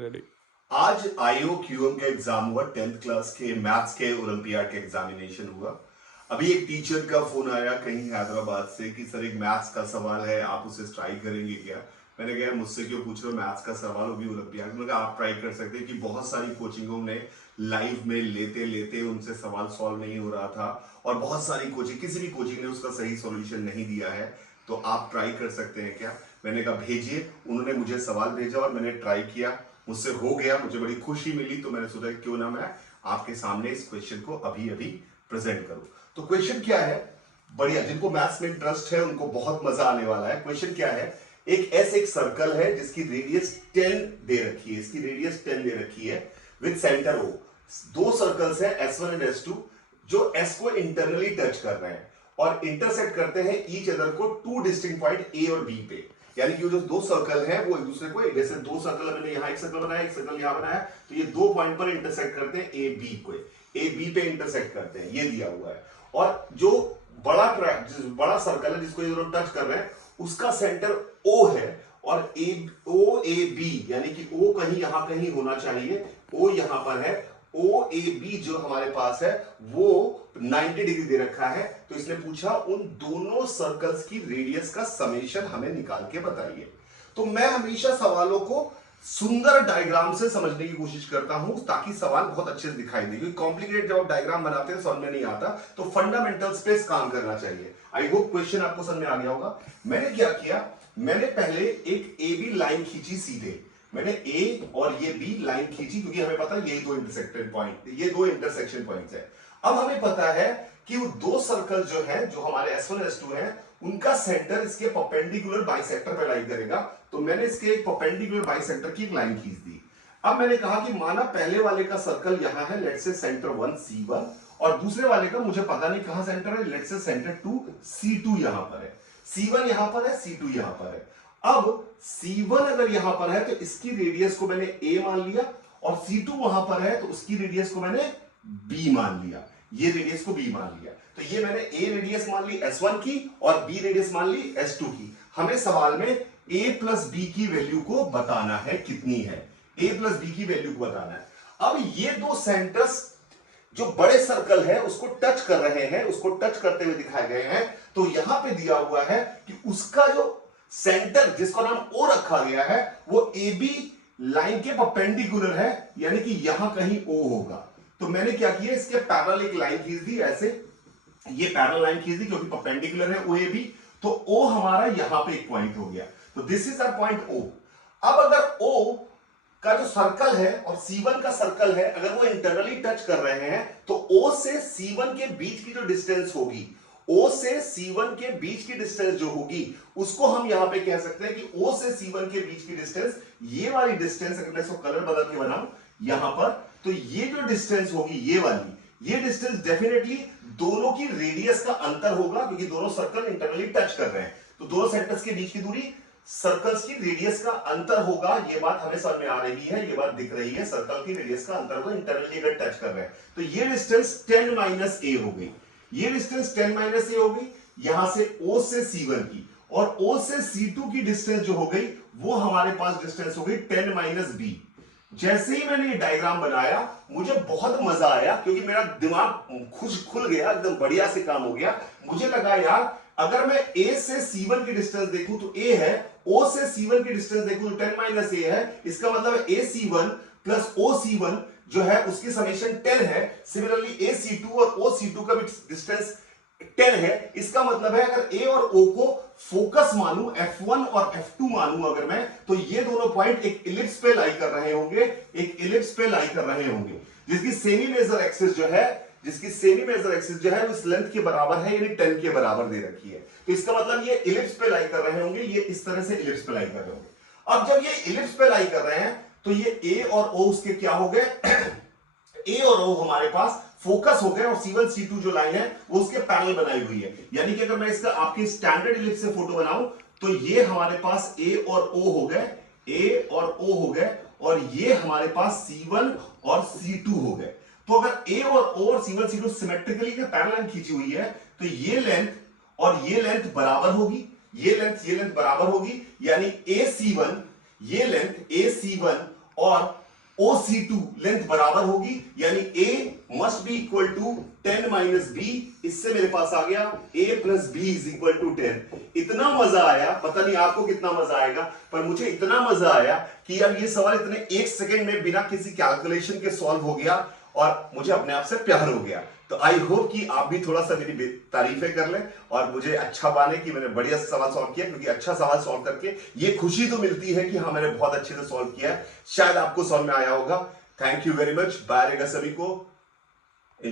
Ready. आज IO QM का exam हुआ। 10th क्लास के मैथ्स के ओलंपियाड का एग्जामिनेशन हुआ। अभी एक टीचर का फोन आया कहीं हैदराबाद से कि सर एक मैथ्स का सवाल है, आप उसे ट्राई करेंगे क्या। मैंने कहा मुझसे क्यों पूछ रहे हो, मैथ्स का सवाल वो भी ओलंपियाड। मैंने कहा आप ट्राई कर सकते हैं कि बहुत सारी कोचिंगों में लाइव में लेते लेते उनसे सवाल सॉल्व नहीं हो रहा था, और बहुत सारी कोचिंग, किसी भी कोचिंग ने उसका सही सॉल्यूशन नहीं दिया है, तो आप ट्राई कर सकते हैं क्या। मैंने कहा भेजिए। उन्होंने मुझे सवाल भेजा और मैंने ट्राई किया, मुझसे हो गया, मुझे बड़ी खुशी मिली। तो मैंने सोचा क्यों ना मैं आपके सामने इस क्वेश्चन को अभी अभी प्रेजेंट करूं। तो क्वेश्चन क्या है, बढ़िया, जिनको मैथ्स में इंटरेस्ट है उनको बहुत मजा आने वाला है। क्वेश्चन क्या है, एक सर्कल है जिसकी रेडियस 10 दे रखी है, इसकी रेडियस 10 दे रखी है विद सेंटर ओ। दो सर्कल्स है S1 एंड S2 जो S को इंटरनली टच कर रहे हैं और इंटरसेक्ट करते हैं ईच अदर को टू डिस्टिंक्ट पॉइंट ए और बी पे। यानी कि जो दो सर्कल हैं वो एक दूसरे को, जैसे दो सर्कल, मैंने यहां एक सर्कल बनाया, एक सर्कल यहां बनाया, तो ये दो पॉइंट पर इंटरसेक्ट करते हैं, ए बी को, ए बी पे इंटरसेक्ट करते हैं, ये दिया हुआ है। और जो बड़ा सर्कल है जिसको ये दोनों टच कर रहे हैं उसका सेंटर ओ है, और ए बी यानी कि ओ कहीं यहां कहीं होना चाहिए, ओ यहां पर है, ओ ए बी जो हमारे पास है वो 90 डिग्री दे रखा है। तो इसने पूछा उन दोनों सर्कल्स की रेडियस का समेशन हमें निकाल के बताइए। तो मैं हमेशा सवालों को सुंदर डायग्राम से समझने की कोशिश करता हूं ताकि सवाल बहुत अच्छे से दिखाई दे, क्योंकि कॉम्प्लिकेटेड जब आप डायग्राम बनाते हैं समझ में नहीं आता, तो फंडामेंटल्स पे काम करना चाहिए। आई होप क्वेश्चन आपको समझ में आ गया होगा। मैंने क्या किया, मैंने पहले एक ए बी लाइन खींची सीधे, मैंने ए और ये बी लाइन खींची, क्योंकि हमें पता है ये दो इंटरसेक्शन पॉइंट, ये दो इंटरसेक्शन पॉइंट्स है। अब हमें पता है कि वो दो सर्कल जो है, जो हमारे S1 S2 है, उनका सेंटर इसके परपेंडिकुलर बाइसेक्टर पे लाई करेगा। तो मैंने इसके एक परपेंडिकुलर बाइसेक्टर की एक लाइन खींच दी। अब मैंने कहा कि माना पहले वाले का सर्कल यहां है, लेट्स से सेंटर 1 C1, और दूसरे वाले का मुझे पता नहीं कहां सेंटर है, लेट्स से सेंटर 2 C2 यहां पर है, C1 यहां पर है, C2 यहां पर है। अब C1 अगर यहां पर है तो इसकी रेडियस को मैंने A मान लिया, और C2 वहां पर है तो उसकी रेडियस को मैंने B मान लिया, ये रेडियस को B मान लिया। तो ये मैंने A रेडियस मान ली S1 की और B रेडियस मान ली S2 की। हमें सवाल में A प्लस B की वैल्यू को बताना है, कितनी है, A प्लस B की वैल्यू को बताना है। अब ये दो सेंटर्स जो बड़े सर्कल है उसको टच कर रहे हैं, उसको टच करते हुए दिखाए गए हैं। तो यहां पे दिया हुआ है कि उसका जो सेंटर जिसका नाम O रखा गया है वो ए बी लाइन के परपेंडिकुलर है, यानी कि यहां कहीं O होगा। तो मैंने क्या किया, इसके पैरेलल एक लाइन खींच दी, ऐसे ये पैरेलल लाइन खींच दी क्योंकि परपेंडिकुलर है ओ ए बी। तो O हमारा यहां पे एक पॉइंट हो गया, तो this is our point O। अब अगर O का जो सर्कल है और C1 का सर्कल है, अगर वो इंटरनली टच कर रहे हैं तो O से C1 के बीच की जो डिस्टेंस होगी, O से C1 के बीच की डिस्टेंस जो होगी उसको हम यहां पे कह सकते हैं कि O से C1 के बीच की डिस्टेंस, ये वाली डिस्टेंस, अगर मैं इसको कलर बदल के बनाऊं यहां पर, तो ये जो डिस्टेंस होगी ये वाली, ये डिस्टेंस डेफिनेटली दोनों की रेडियस का अंतर होगा, क्योंकि दोनों सर्कल इंटरनली टच कर रहे हैं। तो दोनों सेंटर्स के बीच की दूरी, सर्कल्स की रेडियस का अंतर होगा। ये बात हमें समझ में आ रही है, ये बात दिख रही है, सर्कल की रेडियस का अंतर होगा इंटरनली अगर टच कर रहे हैं। तो ये डिस्टेंस 10 माइनस ए हो गई, ये डिस्टेंस 10 माइनस ए हो गई यहां से O से C1 की, और O से C2 की डिस्टेंस जो हो गई वो हमारे पास डिस्टेंस हो गई 10 माइनस बी। जैसे ही मैंने ये डायग्राम बनाया मुझे बहुत मजा आया, क्योंकि मेरा दिमाग खुल गया, एकदम बढ़िया से काम हो गया। मुझे लगा यार अगर मैं A से C1 की डिस्टेंस देखूं तो A है, O से C1 की डिस्टेंस देखूं तो 10 माइनस A है, इसका मतलब A C1 plus O C1 जो है उसकी समेशन 10 है। सिमिलरली A C2 और O C2 का भी डिस्टेंस 10 है। इसका मतलब है अगर A और O को फोकस मानूं, F1 और F2 मानूं अगर मैं, तो ये दोनों पॉइंट एक इलिप्स पे लाई कर रहे होंगे, एक इलिप्स पे लाई कर रहे होंगे, जिसकी सेमी मेजर एक्सिस जो है, जिसकी सेमी मेजर एक्सिस जो है उस लेंथ के बराबर है, यानी 10 के बराबर दे रखी है। तो इसका मतलब ये इलिप्स पे लाई कर रहे होंगे, ये इस तरह से इलिप्स पे लाई कर रहे होंगे। अब जब ये इलिप्स पे लाई कर रहे हैं तो ये A और O उसके क्या हो गए A और O हमारे पास फोकस हो गए, और C1 C2 जो लाइन है वो उसके पैरेलल बनाई हुई है। यानी कि अगर मैं इसका आपके स्टैंडर्ड इलिप्स से फोटो बनाऊं तो ये हमारे पास A और O हो गए, A और O हो गए, और ये हमारे पास C1 और C2 हो गए। तो अगर A और O और C1 C2 symmetrically parallel line खींची हुई है तो ये लेंथ और ये लेंथ बराबर होगी, ये लेंथ बराबर होगी, यानी AC1, ये लेंथ AC1 और OC2 लेंथ बराबर होगी, यानी A must be equal to 10 minus B. इससे मेरे पास आ गया A plus B is equal to 10। इतना मजा आया, पता नहीं आपको कितना मजा आएगा, पर मुझे इतना मजा आया कि यार ये सवाल इतने 1 सेकंड में बिना किसी कैलकुलेशन के सॉल्व हो गया और मुझे अपने आप से प्यार हो गया। तो आई होप कि आप भी थोड़ा सा मेरी तारीफें कर लें और मुझे अच्छा माने कि मैंने बढ़िया सवाल सॉल्व किया, क्योंकि अच्छा सवाल सॉल्व करके ये खुशी तो मिलती है कि हाँ मैंने बहुत अच्छे से सॉल्व किया है। शायद आपको समझ में आया होगा। Thank you very much. Bye रहेगा सभी को।